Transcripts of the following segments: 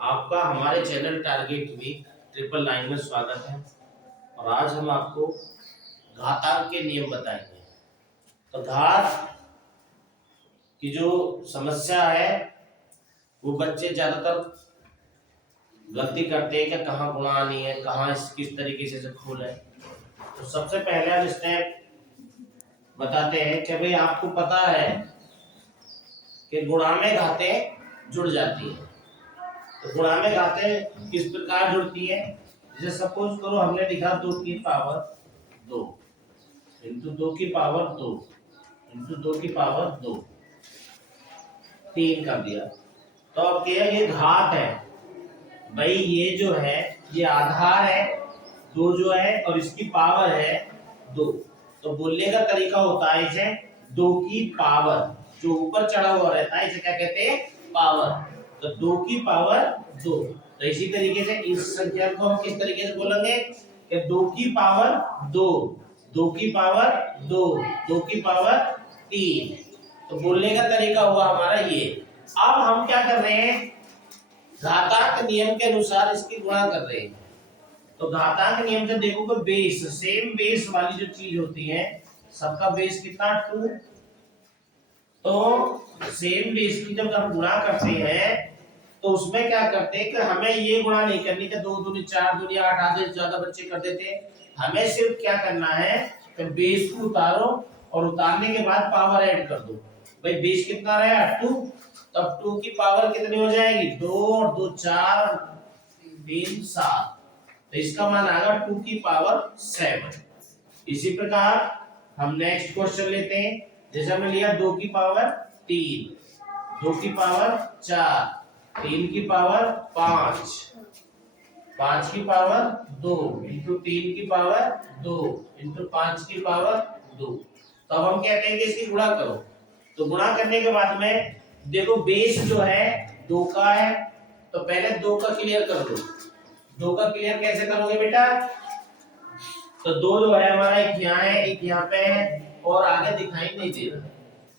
आपका हमारे channel target week 999 में स्वागत है। और आज हम आपको घातांक के नियम बताएंगे। तो घात की जो समस्या है वो बच्चे ज्यादातर गलती करते हैं कि कहाँ गुणा आनी है, कहाँ किस तरीके से खोल है। तो सबसे पहले हम स्टेप बताते हैं कि भाई आपको पता है कि गुणा में घातें जुड़ जाती है। तो गुणा में घातें किस प्रकार जुड़ती है? जैसे सपोज करो हमने लिखा 2 की पावर 2 इंटू 2 की पावर 2 इंटू 2 की पावर 2 3 कर दिया। तो अब क्या ये घात है भाई, ये जो है ये आधार है 2 जो है और इसकी पावर है 2। तो बोलने का तरीका होता है इसे 2 की पावर, जो ऊपर चढ़ा हुआ रहता है इसे क्या कहते हैं? पावर। तो 2 की पावर 2। तो इसी तरीके से इस संख्या को हम किस तरीके से बोलेंगे कि 2 की पावर 2, 2 की पावर 2, 2 की पावर 3। तो बोलने का तरीका हुआ हमारा ये। अब हम क्या कर रहे हैं? घातांक नियम के अनुसार इसकी गुणा कर रहे हैं। तो घातांक नियम से देखो कि बेस, सेम बेस वाली जो चीज होती है सबका बेस कितना 2। तो सेम बेस की जब हम गुणा करते हैं तो उसमें क्या करते हैं कि हमें ये गुणा नहीं करनी कि 2 दूनी 4 दूनी 8 आधे से ज्यादा बच्चे कर देते हैं। हमें सिर्फ क्या करना है कि बेस को उतारो और उतारने के बाद पावर ऐड कर दो। भाई बेस कितना रहा 2, तब 2 की पावर कितनी हो जाएगी? 2 और 2 4 3 7। तो इसका मान आएगा 2 की पावर 7। इसी प्रकार हम नेक्स्ट क्वेश्चन लेते हैं। जैसे हमने लिया 2 की पावर 3, 2 की पावर 4, 3 की पावर 5, 5 की पावर 2 इंटू 3 की पावर 2 इंटू 5 की पावर 2। तो अब हम कहते हैं कि इसकी गुणा करो। तो गुणा करने के बाद में देखो बेस जो है 2 का है, तो पहले 2 का क्लियर कर दो। 2 का क्लियर कैसे करोगे बेटा? तो 2 जो है हमारा एक यहाँ है एक यहाँ पे है और आगे दिखाई नहीं दे रहा।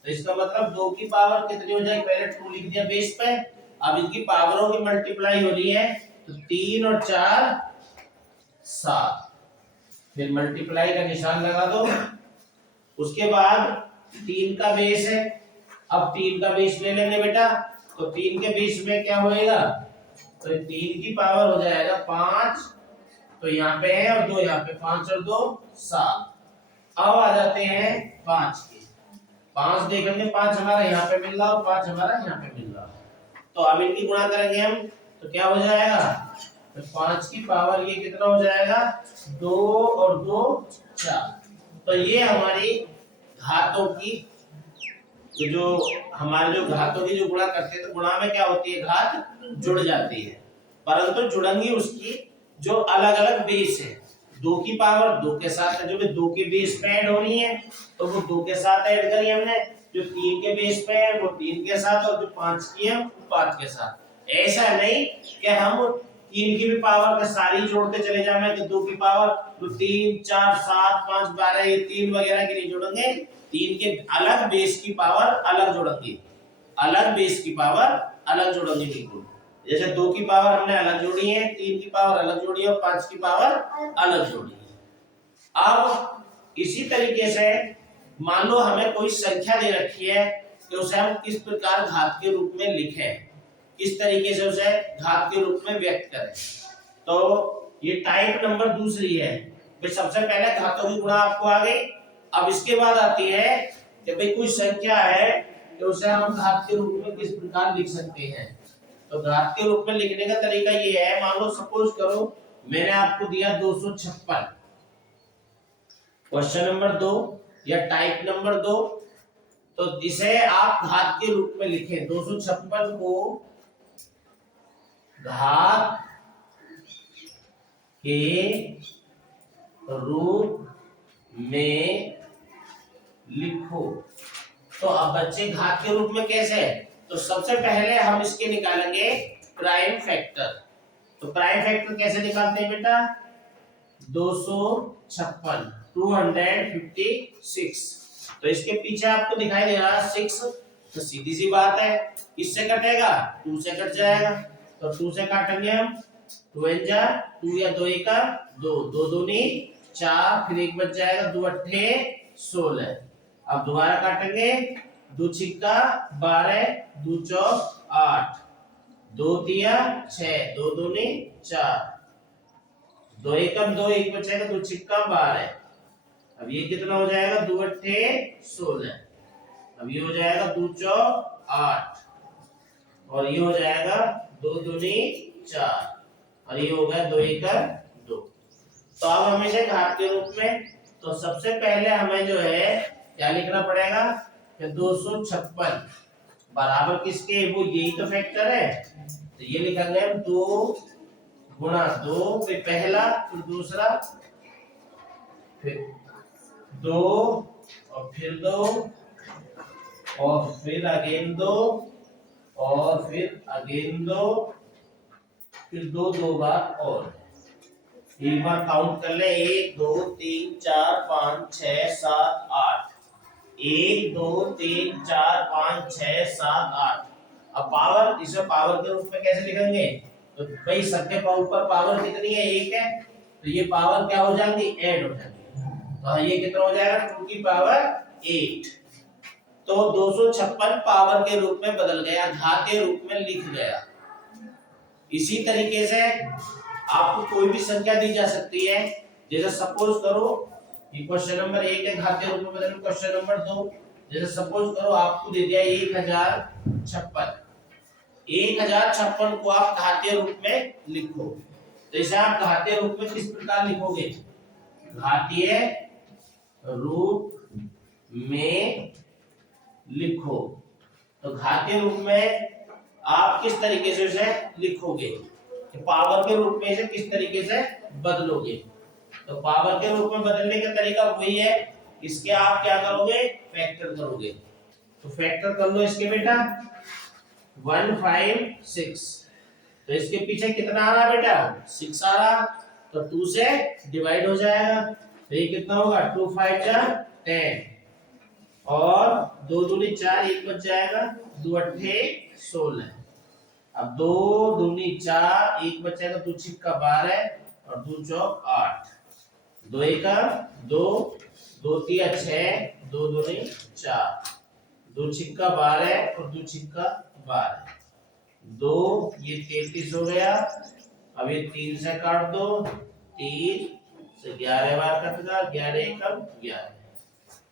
तो इसका मतलब 2 की पावर कितनी हो जाएगी? पहले 2 लिख दिया बेस पे, अब इनकी पावरों की मल्टीप्लाई हो रही है। तो 3 और 4 7, फिर मल्टीप्लाई का निशान लगा दो। उसके बाद 3 का बेस है, अब 3 का बेस ले लेंगे बेटा। तो 3 के बेस में क्या होएगा? तो 3 की पावर हो जाएगा 5, तो यहाँ पे है और 2 यहाँ पे, 5 और 2 7। अब आ जाते हैं 5 के। 5 देखेंगे 5 हमारा यहाँ पे मिल रहा और 5 हमारा यहाँ पे मिल रहा। तो अब इनकी गुणा करेंगे हम तो क्या हो जाएगा? तो 5 की पावर ये कितना हो जाएगा? 2 और 2 4। तो ये हमारी घातों की जो हमारे जो घातों की जो गुणा करते हैं, तो गुणा में क्या होती है? घात जुड़ जाती है, परंतु जुड़ेंगी उसकी जो अलग अलग बेस है। 2 की पावर 2 के साथ जो भी 2 के बेस पे ऐड हो रही है तो वो 2 के साथ ऐड करी हमने। जो 3 के बेस पे है वो 3 के साथ, और जो 5 की है वो 5 के साथ। ऐसा नहीं कि हम 3 की भी पावर के सारी जोड़ते चले जाएंगे कि 2 की पावर तो 3 4 7 5 12 ये 3 वगैरह की नहीं जोड़ेंगे। 3 के अलग बेस की पावर अलग जोड़ेंगे, अलग बेस की पावर अलग जोड़ेंगे बिल्कुल। जैसे 2 की पावर हमने अलग जोड़ी है, 3 की पावर अलग जोड़ी है और 5 की पावर अलग जोड़ी है। अब इसी तरीके से मान लो हमें कोई संख्या दे रखी है कि उसे हम किस प्रकार घात के रूप में लिखें, किस तरीके से उसे घात के रूप में व्यक्त करें। तो ये टाइप नंबर दूसरी है। भाई सबसे पहले घातों की गुणा आपको आ गई। अब इसके बाद आती है कि भाई कोई संख्या है कि उसे हम घात के रूप में किस प्रकार लिख सकते हैं। तो घात के रूप में लिखने का तरीका ये है, मान लो सपोज करो मैंने आपको दिया 256, क्वेश्चन नंबर 2 या टाइप नंबर 2। तो जिसे आप घात के रूप में लिखें, 256 को घात के रूप में लिखो। तो अब बच्चे घात के रूप में कैसे है? तो सबसे पहले हम इसके निकालेंगे प्राइम फैक्टर। तो प्राइम फैक्टर कैसे निकालते हैं बेटा? 256 256। तो इसके पीछे आपको दिखाई दे रहा है 6, तो सीधी सी बात है इससे कटेगा 2 से कट जाएगा। तो 2 से काटेंगे हम, 2 जा 2 या 2 का 2, 2 दूनी 4, फिर एक बच जाएगा, 2 अट्ठे 16। अब दोबारा काटेंगे, 2 छिक्का 12, 2 चौक 8, 2 तिया 6, 2 दूनी 4, 2 एकम 2, एक बचेगा, 2 छिक्का 12। अब ये कितना हो जाएगा, 2 अट्ठे 16। अब ये हो जाएगा 2 चौक 8, और ये हो जाएगा 2 दूनी 4, और ये हो गया 2 एकम 2। तो अब हमें इसे घात के रूप में, तो सबसे पहले हमें जो है क्या लिखना पड़ेगा कि 256 बराबर किसके, वो यही तो फैक्टर है। तो ये लिखेंगे हम 2 गुणा 2, फिर पहला, फिर दूसरा, फिर 2, और फिर 2, और फिर अगेन 2, और फिर अगेन 2, फिर 2 दो बार और। एक बार काउंट कर ले, 1 2 3 4 5 6 7 8, 1 2 3 4 5 6 7 8। अब पावर, इसे पावर के रूप में कैसे लिखेंगे, तो भाई सबके ऊपर पावर कितनी है, 1 है, तो ये पावर क्या हो जाएगी, ऐड हो जाएगी। तो ये कितना हो जाएगा, 2 की पावर 8। तो 256 पावर के रूप में बदल गया, घात के रूप में लिख गया। इसी तरीके से आपको कोई भी संख्या दी जा सकती है, जैसे सपोज करो ये क्वेश्चन नंबर 1 है, घात के रूप में बदलो क्वेश्चन नंबर 2। जैसे सपोज करो आपको दे दिया 1056, 1056 को आप घातीय रूप में लिखो। तो इसे आप घातीय रूप में किस प्रकार लिखोगे, घातीय रूप में लिखो। तो घातीय रूप में आप किस तरीके से उसे लिखोगे, पावर के रूप में इसे किस तरीके से बदलोगे। तो पावर के रूप में बदलने का तरीका वही है, इसके आप क्या करोगे, फैक्टर करोगे। तो फैक्टर कर लो इसके बेटा, 156। तो इसके पीछे कितना आ रहा बेटा, 6 आ रहा, तो 2 से डिवाइड हो जाएगा। तो ये कितना होगा, 2 5 जा 10, और 2 दूनी 4, एक बच जाएगा, 2 अट्ठे 16। अब 2 दूनी 4, एक बचेगा, 2 छिक्का 12, और 2 चौक 8, 2 एका 2, 2 तिया 6, 2 दूनी 4, 2 छिक्का 12, और 2 छिक्का 12, 2 ये 33 हो गया। अब ये 3 से काट दो, 3 से 11 बार कट गया, 11 एकम 11।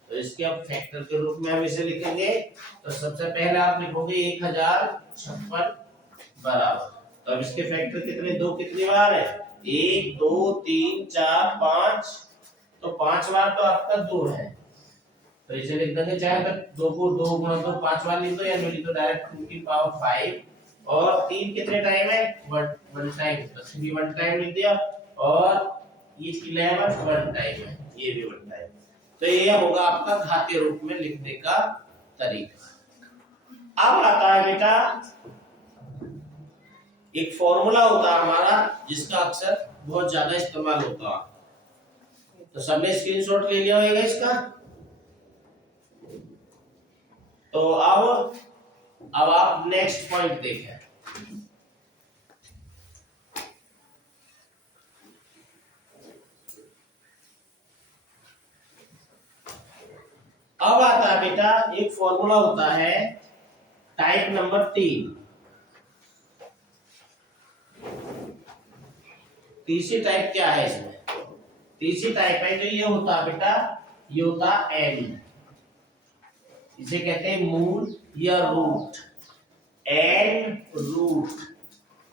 तो इसके अब फैक्टर के रूप में हम इसे लिखेंगे। तो सबसे पहले आप लिखोगे 1056 बराबर, तो अब इसके फैक्टर कितने, 2 कितनी बार है, 1 2 3 4 5, तो 5 बार तो आपका 2 है। तो इसे लिख देंगे, चाहे तो 2 को 2 गुणा 2 5 बार लिख दो, या नहीं तो डायरेक्ट 2 की पावर 5, और 3 कितने टाइम है, 1 टाइम, तो 3 1 टाइम लिख दिया, और ये 11 1 टाइम है, ये भी 1 टाइम। तो ये होगा आपका घातीय रूप में लिखने का तरीका। अब आता है बेटा, एक फॉर्मूला होता है हमारा, जिसका अक्सर बहुत ज्यादा इस्तेमाल होता है। तो सबने स्क्रीनशॉट ले लिया होगा इसका। तो अब आप नेक्स्ट पॉइंट देखें। अब आता है बेटा, एक फॉर्मूला होता है टाइप नंबर 3। तीसरी टाइप क्या है इसमें, तीसरी टाइप है जो ये होता है बेटा, ये होता है एन, इसे कहते हैं मूल या रूट, एन रूट।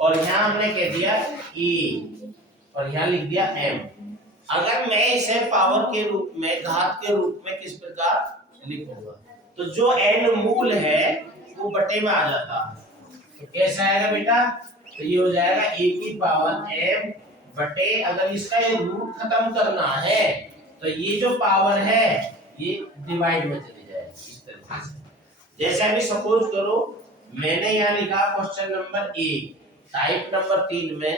और यहां हमने कह दिया ए, और यहां लिख दिया एम। अगर मैं इसे पावर के रूप में, घात के रूप में किस प्रकार लिखूंगा, तो जो एन मूल है वो बटे में आ जाता है। तो कैसे आएगा बेटा, तो ये हो जाएगा ए की पावर एम बटे, अगर इसका ये रूट खत्म करना है तो ये जो पावर है ये डिवाइड में चली जाएगी इस तरीके से। जैसे अभी सपोज करो मैंने यहाँ लिखा question number A, type number 3 में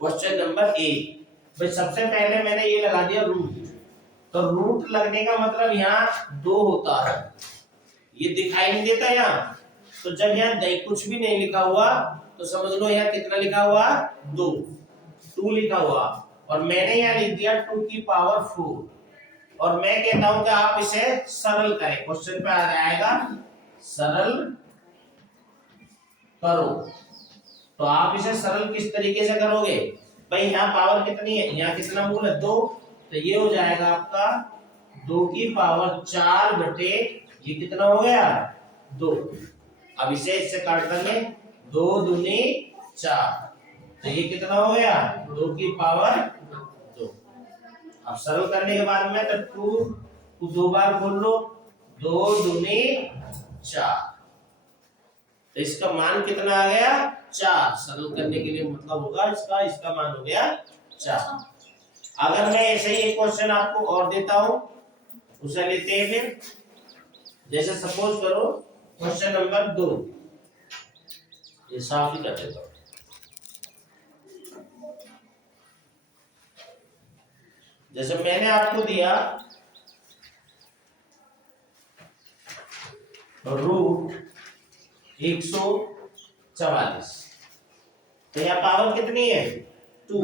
क्वेश्चन नंबर ए, भाई सबसे पहले मैंने ये लगा दिया रूट। तो रूट लगने का मतलब यहाँ 2 होता है, ये दिखाई नहीं देता यहाँ। तो जब यहाँ कुछ भी नहीं लिखा हुआ तो समझ लो यहाँ कितना लिखा हुआ, 2 2 लिखा हुआ, और मैंने यहाँ लिख दिया 2 की पावर 4, और मैं कहता हूं कि आप इसे सरल करें। क्वेश्चन पे आ जाएगा सरल करो, तो आप इसे सरल किस तरीके से करोगे भाई, यहाँ पावर कितनी है, यहाँ कितना मूल है 2, तो ये हो जाएगा आपका 2 की पावर 4 बटे ये कितना हो गया 2। अब इसे इससे काट देंगे, 2 दूनी 4, तो ये कितना हो गया 2 की पावर 2। अब सरल करने के बाद में तो 2 को 2 बार खोल लो, 2 दूनी 4, तो इसका मान कितना आ गया 4। सरल करने के लिए मतलब होगा इसका मान हो गया 4। अगर मैं ऐसे ही एक क्वेश्चन आपको और देता हूं, उसे लेते हैं फिर। जैसे सपोज करो क्वेश्चन नंबर 2, ये साफ ही कर देता हूं। जैसे मैंने आपको दिया रूट 144, तो यहाँ पावर कितनी है 2।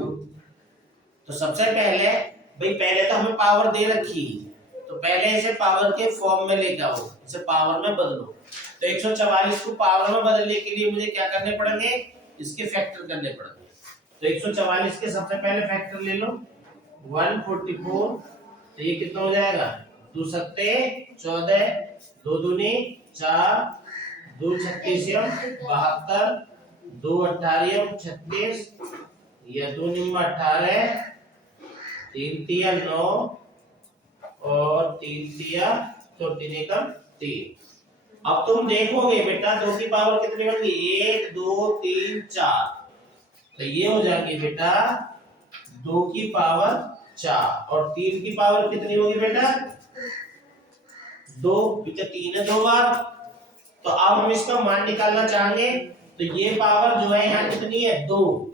तो सबसे पहले भाई, पहले तो हमें पावर दे रखी, तो पहले इसे पावर के फॉर्म में लेके आओ, इसे पावर में बदलो। तो 144 को पावर में बदलने के लिए मुझे क्या करने पड़ेंगे, इसके फैक्टर करने पड़ेंगे। तो 144 के सबसे पहले फैक्टर ले लो 144, तो ये कितना हो जाएगा 2 सत्ते 14, 2 दूनी 4, 2 छत्तीसियम 72, 2 अट्ठारियम 36, या 2 निम्मा 18, 3 तिया 9, और 3 तिया 3। अब तुम देखोगे बेटा 2 की पावर कितनी बन गई 1 2 3 4, तो ये हो जाएगी बेटा 2 की पावर 4, और 3 की पावर कितनी होगी बेटा 2, क्योंकि 3 है 2 बार। तो अब हम इसका मान निकालना चाहेंगे, तो ये पावर जो है यहाँ कितनी है 2,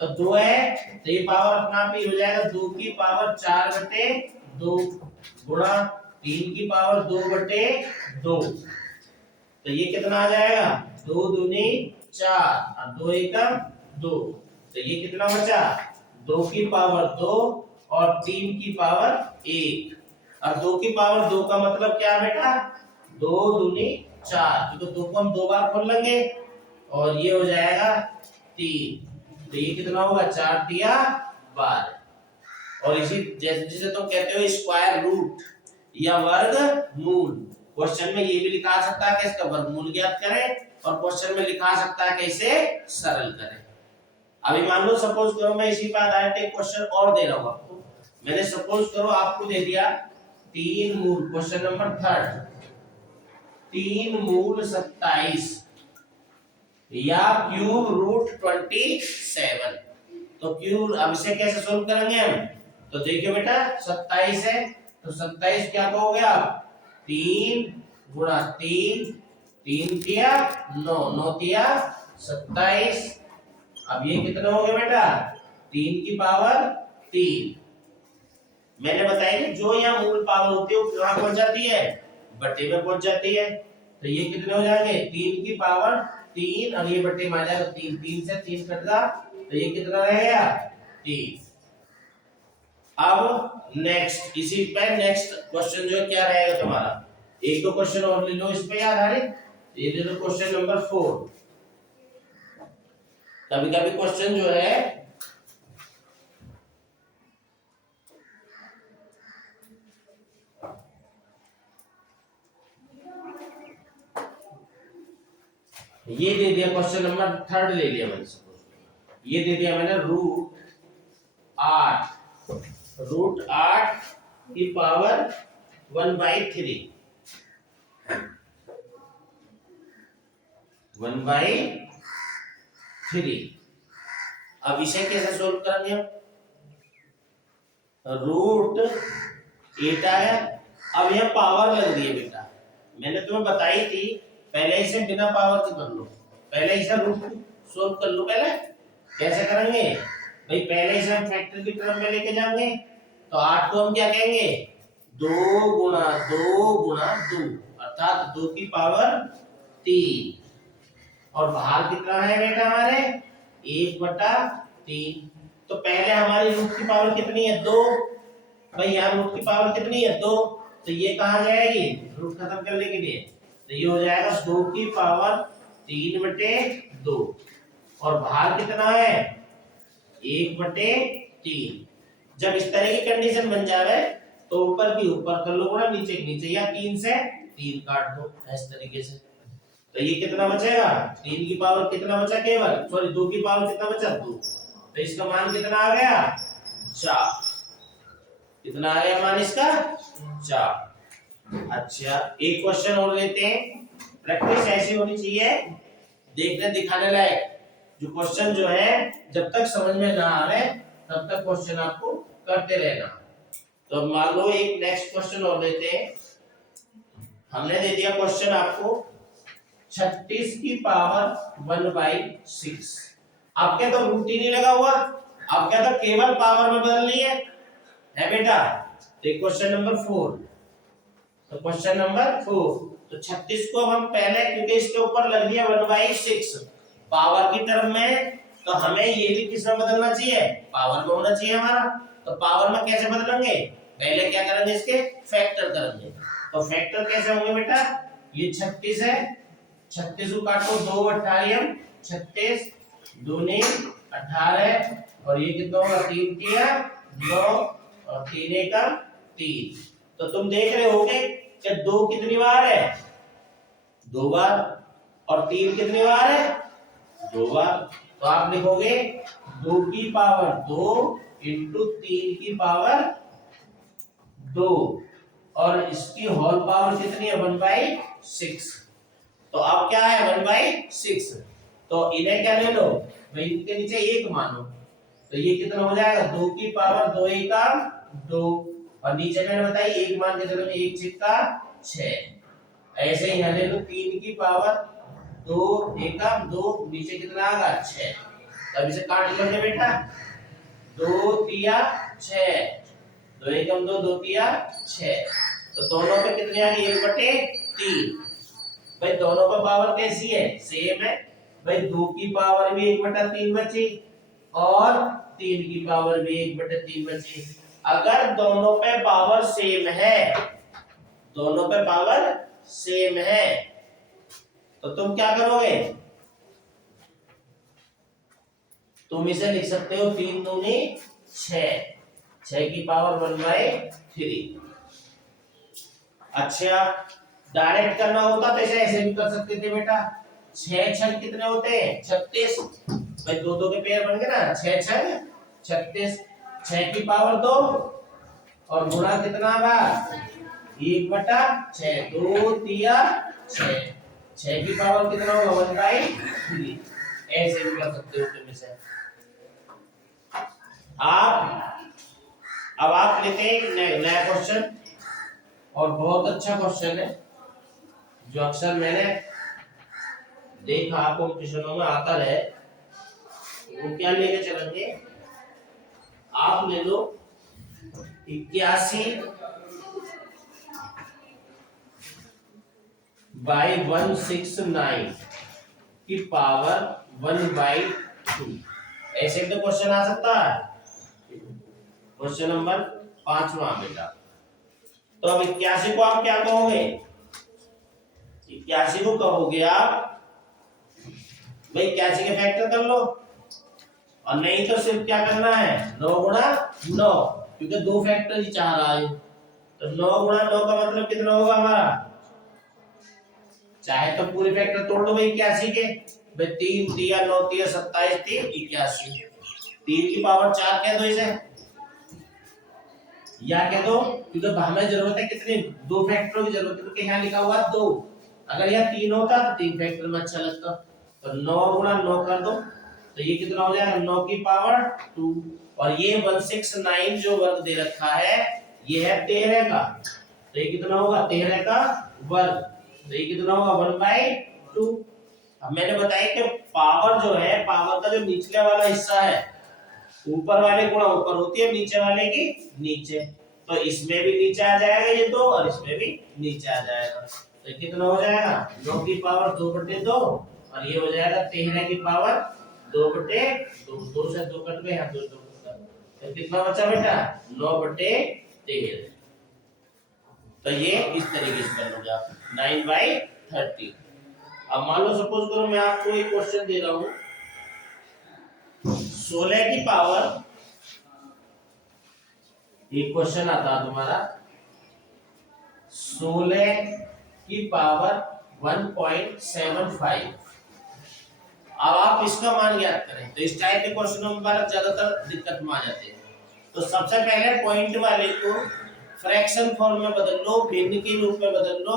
तो 2 है, तो ये पावर अपना आप ही हो जाएगा 2 की पावर 4 बटे 2 गुणा 3 की पावर 2 बटे 2, तो ये कितना आ जाएगा 2 दूनी 4 और 2 एकम 2, तो ये कितना बचा 2 की पावर 2 और 3 की पावर 1, और 2 की पावर 2 का मतलब क्या बेटा 2 दूनी 4, क्योंकि 2 को हम 2 बार खोल लेंगे, और ये हो जाएगा 3, तो ये कितना होगा 4 तिया 12। और इसी जैसे जिसे तुम कहते हो स्क्वायर रूट या वर्गमूल, क्वेश्चन में ये भी लिखा सकता है कि इसका वर्गमूल ज्ञात करें, और क्वेश्चन में लिखा सकता है कैसे सरल करें। अभी मान लो सपोज करो मैं इसी पर आधारित एक क्वेश्चन और दे रहा हूं आपको। मैंने सपोज करो आपको दे दिया 3 मूल, क्वेश्चन नंबर 3, 3 मूल 27 या क्यूब रूट 27, तो क्यूब, अब इसे कैसे सोल्व करेंगे हम, तो देखियो बेटा 27 है, तो 27 क्या कहोगे आप 3 गुणा 3, 3 तिया 9, 9 तिया 27, अब ये कितने हो गए बेटा 3 की पावर 3। मैंने बताया कि जो यहाँ मूल पावर होती है वो कहाँ पहुंच जाती है, बट्टे में पहुंच जाती है, तो ये कितने हो जाएंगे 3 की पावर 3, और ये बट्टे में आ जाएगा 3, 3 से 3 कट गया, तो ये कितना रह गया 3। अब नेक्स्ट, इसी पे नेक्स्ट क्वेश्चन जो क्या रहेगा तुम्हारा, एक दो क्वेश्चन और ले लो इस पे आधारित, ये ले लो क्वेश्चन नंबर 4। कभी कभी क्वेश्चन जो है ये दे दिया, क्वेश्चन नंबर 3 ले लिया मैंने, सपोज ये दे दिया मैंने रूट 8 की पावर 1/3, 1/3। अब इसे कैसे सोल्व करेंगे, रूट 8 आया, अब यह पावर लग रही है बेटा, मैंने तुम्हें बताई थी पहले इसे बिना पावर के कर लो, पहले इसे रूट सोल्व कर लो। पहले कैसे करेंगे भाई, पहले इसे हम फैक्टर की टर्म में लेके जाएंगे, तो 8 को हम क्या कहेंगे 2 गुणा 2 गुणा 2, अर्थात 2 की पावर 3, और बाहर कितना है बेटा हमारे 1/3। तो पहले हमारी रूट की पावर कितनी है 2, भाई यहाँ रूट की पावर कितनी है 2, तो ये कहाँ जाएगी रूट खत्म करने के लिए, तो ये हो जाएगा 2 की पावर 3/2 और बाहर कितना है 1/3। जब इस तरह की कंडीशन बन जाए तो ऊपर की ऊपर कर लो गुणा, नीचे की नीचे, या 3 से 3 काट दो इस तरीके से। तो ये कितना बचेगा 3 की पावर कितना बचा, केवल सॉरी 2 की पावर कितना बचा 2, तो इसका मान कितना आ गया 4। कितना आ गया मान इसका 4। अच्छा एक क्वेश्चन और लेते हैं, प्रैक्टिस ऐसी होनी चाहिए देखने दिखाने लायक। जो क्वेश्चन जो है जब तक समझ में ना आवे तब तक क्वेश्चन आपको करते रहना। तो मान लो एक नेक्स्ट क्वेश्चन और लेते हैं। हमने दे दिया क्वेश्चन आपको 36 की पावर 1/6। आपके तो रूट ही नहीं लगा हुआ, आपके तो केवल पावर में बदलनी है बेटा। तो क्वेश्चन नंबर 4, तो क्वेश्चन नंबर 4, तो 36 को हम पहले क्योंकि इसके ऊपर लग दिया 1/6 पावर की टर्म में, तो हमें ये भी किस में बदलना चाहिए पावर में होना चाहिए हमारा। तो पावर में कैसे बदलेंगे, पहले क्या करेंगे इसके फैक्टर करेंगे। तो फैक्टर कैसे होंगे बेटा, ये 36 है, 36 को काटो 2 18 36 दूनी 18 और ये कितना होगा 3 किया 9 और 3 का 3। तो तुम देख रहे होगे कि 2 कितनी बार है 2 बार और 3 कितनी बार है 2 बार। तो आप लिखोगे 2 की पावर 2 इंटू 3 की पावर 2 और इसकी होल पावर कितनी है 1/6। तो अब क्या है 1/6, तो इन्हें क्या ले लो भाई इनके नीचे 1 मानो, तो ये कितना हो जाएगा 2 की पावर 2 का 2 और नीचे मैंने बताई 1 मान के चलो 1 6 6। ऐसे ही यहाँ ले लो 3 की पावर 2 का 2 नीचे कितना आएगा 6। तब इसे काट लो बेटा 2 तिया 6 2 एकम 2 2 तिया 6। तो दोनों पे कितनी आ गई 1/3। भाई दोनों पर पावर कैसी है सेम है, भाई 2 की पावर भी 1/3 बची और 3 की पावर भी 1/3 बची। अगर दोनों पे पावर सेम है, दोनों पे पावर सेम है, तो तुम क्या करोगे, तुम इसे लिख सकते हो 3 दूनी 6 की पावर 1/3। अच्छा डायरेक्ट करना होता तो ऐसे भी कर सकते थे बेटा, 6 छक कितने होते हैं 36, भाई 2 2 के पेयर बन गए ना 6 छक 36, 6 की पावर 2 और गुणा कितना बा 1/6 2 तिया 6 6 की पावर कितना होगा 1/3। ऐसे भी कर सकते हो तुम इसे। अब आप लेते हैं नया क्वेश्चन और बहुत अच्छा क्वेश्चन है जो अक्सर मैंने देखा कॉम्पिटिशनों में आता है। वो क्या लेके चलेंगे, आप ले लो 81/169 की पावर 1/2। ऐसे तो क्वेश्चन आ सकता है, क्वेश्चन नंबर 5वां बेटा। तो अब 81 को आप क्या कहोगे, 81 को कहोगे आप भाई 81 के फैक्टर कर लो, और नहीं तो सिर्फ क्या करना है 9 गुणा 9, क्योंकि 2 फैक्टर ही चाह रहा है। तो 9 गुणा 9 का मतलब कितना होगा हमारा, चाहे तो पूरे फैक्टर तोड़ दो भाई 81 के, भाई 3 दिया 9 दिया 27 3 81, 3 की पावर 4 कह दो इसे, या कह दो क्योंकि हमें जरूरत है कितने 2 फैक्टरों की जरूरत है, क्योंकि यहाँ लिखा हुआ 2, अगर यहाँ 3 होता तो 3 फैक्टर में अच्छा लगता। तो 9 गुणा 9 कर दो तो ये कितना हो जाएगा 9 की पावर 2 और ये 169 जो वर्ग दे रखा है ये है 13 का, तो ये कितना होगा 13 का वर्ग, तो ये कितना होगा 1/2। अब मैंने बताया कि पावर जो है पावर का जो निचले वाला हिस्सा है ऊपर वाले गुणा ऊपर होती है नीचे वाले की नीचे, तो इसमें भी नीचे आ जाएगा ये 2 और इसमें भी नीचे आ जाएगा, तो कितना हो जाएगा 9 की पावर 2/2 और ये हो जाएगा 13 की पावर 2/2, 2 से 2 कट गए, यहाँ 2 2 तो कितना बचा बेटा 9/13। तो ये इस तरीके से बन गया 9/30। अब मान लो सपोज करो मैं आपको एक क्वेश्चन दे रहा हूं 16 की पावर, एक क्वेश्चन आता है तुम्हारा 16 की पावर 1.75। अब आप इसका मान ज्ञात करें। तो इस टाइप के क्वेश्चनों में ज्यादातर दिक्कत में आ जाते हैं। तो सबसे पहले पॉइंट वाले को फ्रैक्शन फॉर्म में बदल लो, भिन्न के रूप में बदल लो।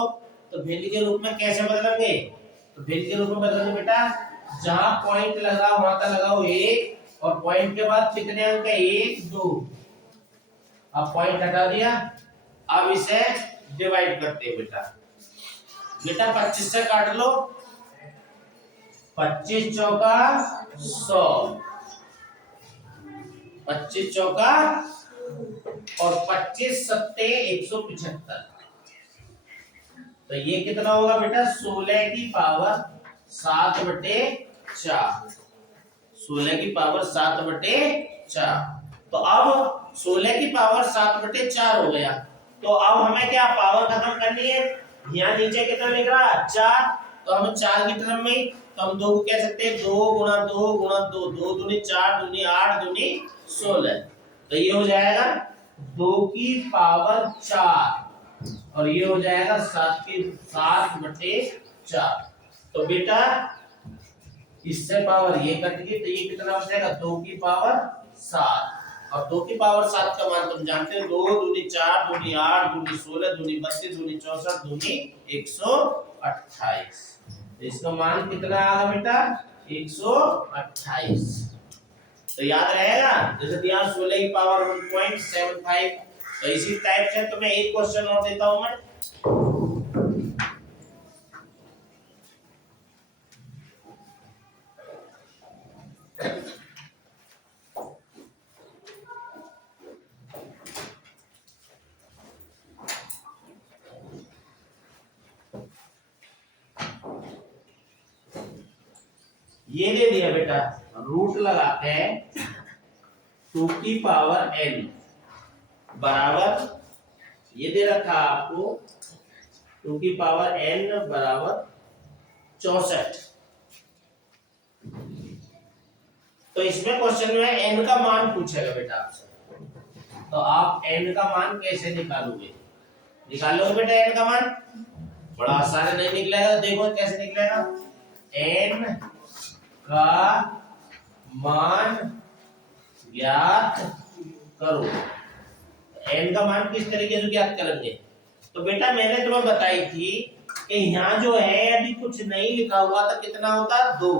तो भिन्न के रूप में कैसे बदलेंगे? तो भिन्न के रूप में बदलेंगे बेटा, जहां पॉइंट लगा वहां तक लगाओ 1 और पॉइंट के बाद कितने अंक है 1 2। अब पॉइंट हटा दिया, अब इसे डिवाइड करते हैं बेटा। बेटा 25 से काट लो, 25 चौका 100, 25 चौका और 25 सत्ते 175। तो ये कितना होगा बेटा 16 की पावर 7/4, 16 की पावर 7/4। तो अब 16 की पावर 7/4 हो गया। तो अब हमें क्या पावर खत्म करनी है। यहाँ नीचे कितना लिख रहा 4, तो हम 4 की टर्म में तो हम 2 को कह सकते हैं 2 गुणा 2 गुणा 2, 2 दूनी 4 दूनी 8 दूनी 16। तो ये हो जाएगा 2 की पावर 4 और ये हो जाएगा 7/4। तो बेटा इससे पावर ये कट गई, तो ये कितना बचेगा 2 की पावर 7। और 2 की पावर 7 का मान तुम जानते हो 2 दूनी 4 दूनी 8 दूनी 16 दूनी 32 दूनी 64 दूनी 128। तो इसका मान कितना आएगा बेटा 128। तो याद रहेगा। जैसे दिया 16 की पावर 1.75। तो इसी टाइप से तुम्हें एक क्वेश्चन और देता हूं मैं। ये दे दिया बेटा, रूट लगाते हैं 2 की पावर n बराबर, ये दे रखा आपको 2 की पावर n बराबर 64। तो इसमें क्वेश्चन में n का मान पूछेगा बेटा आपसे। तो आप n का मान कैसे निकालोगे? निकालोगे बेटा n का मान? बड़ा आसान नहीं निकलेगा। देखो कैसे निकलेगा। n का मान ज्ञात करो। n का मान किस तरीके से ज्ञात करेंगे? तो बेटा मैंने तुम्हें बताई थी कि यहाँ जो है यदि कुछ नहीं लिखा हुआ तो कितना होता 2।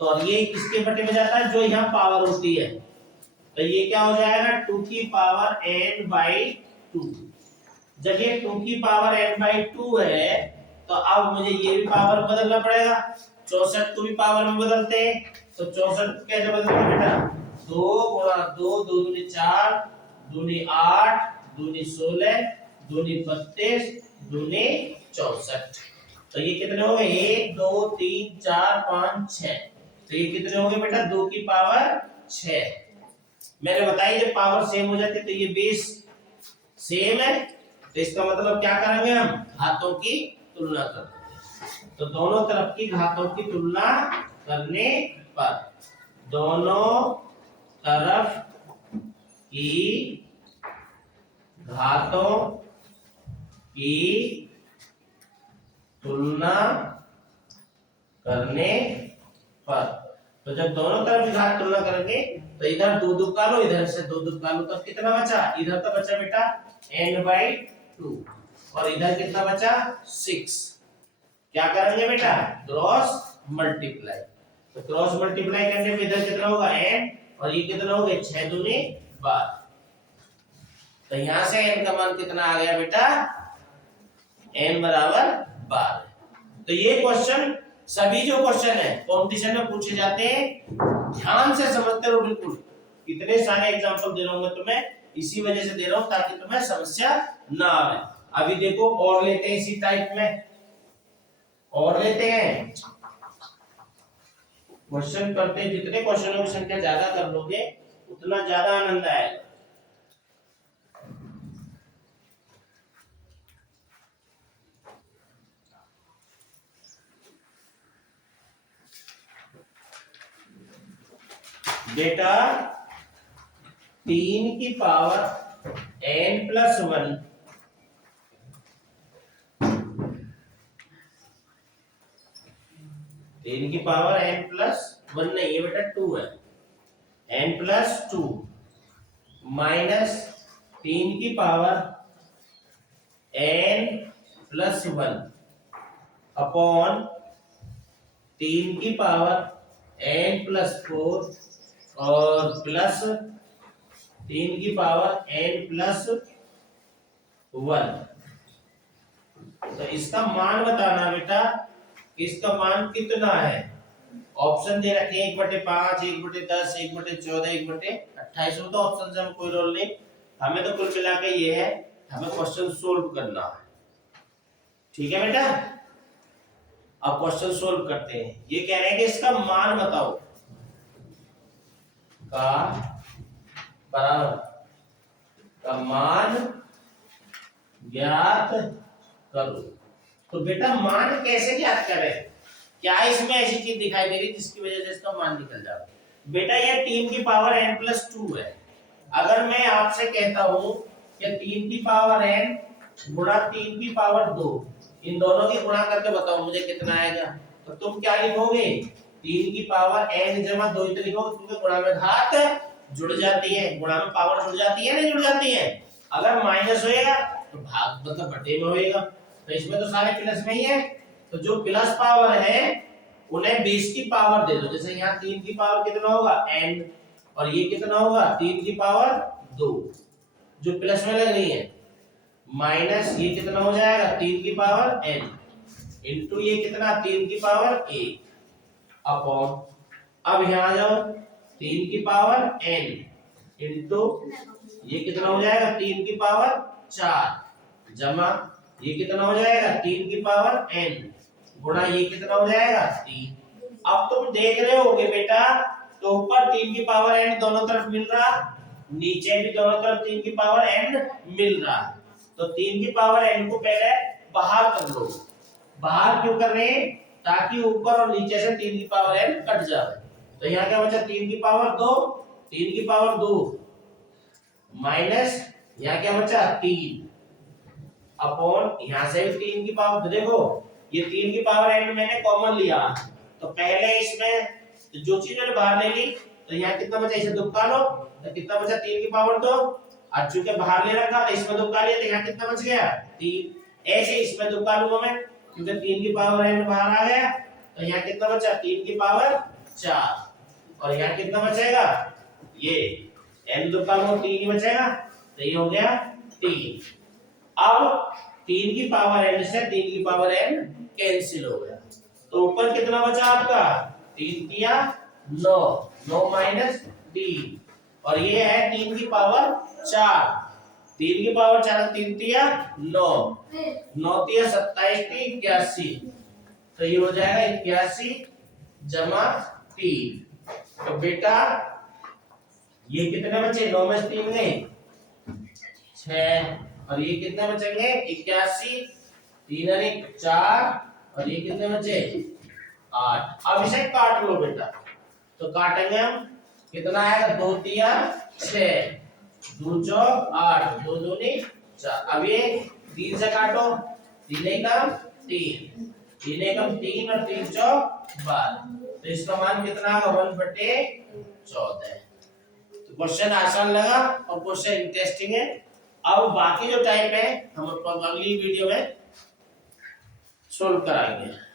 तो और ये किसके बटे में जाता है जो यहाँ पावर होती है। तो ये क्या हो जाएगा 2 की पावर n/2। जब ये 2 की पावर n/2 है तो अब मुझे ये भी पावर बदलना पड़ेगा। 64 को भी पावर में बदलते हैं। तो 64 कैसे बदलते बेटा 2 गुणा 2 2 दूनी 4 दूनी 8 दूनी 16 दूनी 32 दूनी 64। तो ये कितने हो गए 1 2 3 4 5 6। तो ये कितने हो गए बेटा 2 की पावर 6। मैंने बताया जब पावर सेम हो जाती तो ये बेस सेम है। तो इसका मतलब क्या करेंगे हम घातों की तुलना करेंगे। तो दोनों तरफ की घातों की तुलना करने पर दोनों तरफ की घातों की तुलना करने पर, तो जब दोनों तरफ की घात तुलना करेंगे तो इधर 2 2 का लो, इधर से 2 2 का लो, तो कितना बचा? इधर तो बचा बेटा n/2 और इधर कितना बचा 6। क्या करेंगे बेटा क्रॉस मल्टीप्लाई। तो क्रॉस मल्टीप्लाई करने पे इधर कितना होगा n और ये कितना हो गया 6 दूनी 12। तो यहां से n का मान कितना आ गया बेटा n बराबर 12। तो ये क्वेश्चन सभी जो क्वेश्चन है कंपटीशन में पूछे जाते हैं, ध्यान से समझते रहो। बिल्कुल कितने सारे एग्जांपल दे रहा हूं मैं तुम्हें, इसी वजह से दे रहा हूं ताकि तुम्हें समस्या ना आए। अभी देखो और लेते हैं इसी टाइप में, और लेते हैं क्वेश्चन करते जितने क्वेश्चनों की संख्या ज्यादा कर लोगे उतना ज्यादा आनंद आएगा। बेटा 3 की पावर n+1 3 की पावर n+1 नहीं है बेटा 2 है, n+2 माइनस 3 की पावर n+1 अपॉन 3 की पावर n+4 और प्लस 3 की पावर n+1। तो इसका मान बताना बेटा, इसका मान कितना है। ऑप्शन दे रखे 1/5, 1/10, 1/14, 1/28 में तो ऑप्शन से हम कोई रोल नहीं, हमें तो कुल मिला के ये है, हमें क्वेश्चन सोल्व करना है। ठीक है बेटा, अब क्वेश्चन सोल्व करते हैं। ये कह रहे हैं कि इसका मान बताओ का बराबर का मान ज्ञात करो। तो बेटा मान कैसे ज्ञात करें, क्या इसमें ऐसी चीज दिखाई दे रही जिसकी वजह से इसका मान निकल जाए। बेटा ये 3 की पावर n+2 है। अगर मैं आपसे कहता हूं कि 3 की पावर n गुणा 3 की पावर 2, इन दोनों की गुणा करके बताओ मुझे कितना आएगा, तो तुम क्या लिखोगे, 3 की पावर n जमा 2 इतने लिखोगे, क्योंकि गुणा में घात जुड़ जाती है, गुणा में पावर जुड़ जाती है, नहीं जुड़ जाती है। अगर माइनस होएगा तो भाग मतलब बटे में होएगा, तो इसमें तो सारे प्लस में ही है। तो जो प्लस पावर है उन्हें बेस की पावर दे दो। जैसे यहाँ 3 की पावर कितना होगा n, और ये कितना होगा 3 की पावर 2 जो प्लस में लग रही है, माइनस ये कितना हो जाएगा 3 की पावर n इंटू ये कितना 3 की पावर 1 अपॉन, अब यहाँ जाओ 3 की पावर n इंटू ये कितना हो जाएगा 3 की पावर 4 जमा ये कितना हो जाएगा 3 की पावर n गुणा ये कितना हो जाएगा 3। अब तुम देख रहे होगे बेटा, तो ऊपर 3 की पावर n दोनों तरफ मिल रहा, नीचे भी दोनों तरफ 3 की पावर n मिल रहा। तो 3 की पावर n को पहले बाहर कर लो। बाहर क्यों कर रहे हैं, ताकि ऊपर और नीचे से 3 की पावर n कट जाए। तो यहाँ क्या बचा 3 की पावर 2, 3 की पावर 2 माइनस यहाँ क्या बचा 3 अपॉन, यहाँ से भी 3 की पावर, देखो ये 3 की पावर n मैंने कॉमन लिया, तो पहले इसमें जो चीज मैंने बाहर ले ली, तो यहाँ कितना बचा, इसे दुक्का लो तो कितना बचा 3 की पावर 2, और चूंकि बाहर ले रखा तो इसमें दुक्का लिया, तो यहाँ कितना बच गया 3। ऐसे इसमें दुक्का लूंगा मैं, क्योंकि 3 की पावर n बाहर आ गया, तो यहाँ कितना बचा 3 की पावर 4, और यहाँ कितना बचेगा, ये n दुक्का लो 3 ही बचेगा, तो ये हो गया 3। अब 3 की पावर n से 3 की पावर n कैंसिल हो गया, तो ऊपर कितना बचा आपका 3 तिया 9, 9 माइनस 3, और ये है 3 की पावर 4, 3 की पावर 4 3 तिया 9, 9 तिया 27 81, तो ये हो जाएगा 81 जमा 3। तो बेटा ये कितने बचे, 9 में 3 गए 6, और ये कितने बचेंगे 81, 3 और 1 4, और ये कितने बचे 8। अब इसे काट लो बेटा, तो काटेंगे हम, कितना आएगा 2 तिया 6, 2 चौक 8, 2 दूनी 4। अब ये 3 से काटो, 3 एकम 3, 3 एकम 3 और 3 चौक 12, तो इसका मान कितना आएगा 1/14। तो क्वेश्चन आसान लगा और क्वेश्चन इंटरेस्टिंग है। अब बाकी जो टाइप है हम अगली वीडियो में सोल्व कराएंगे।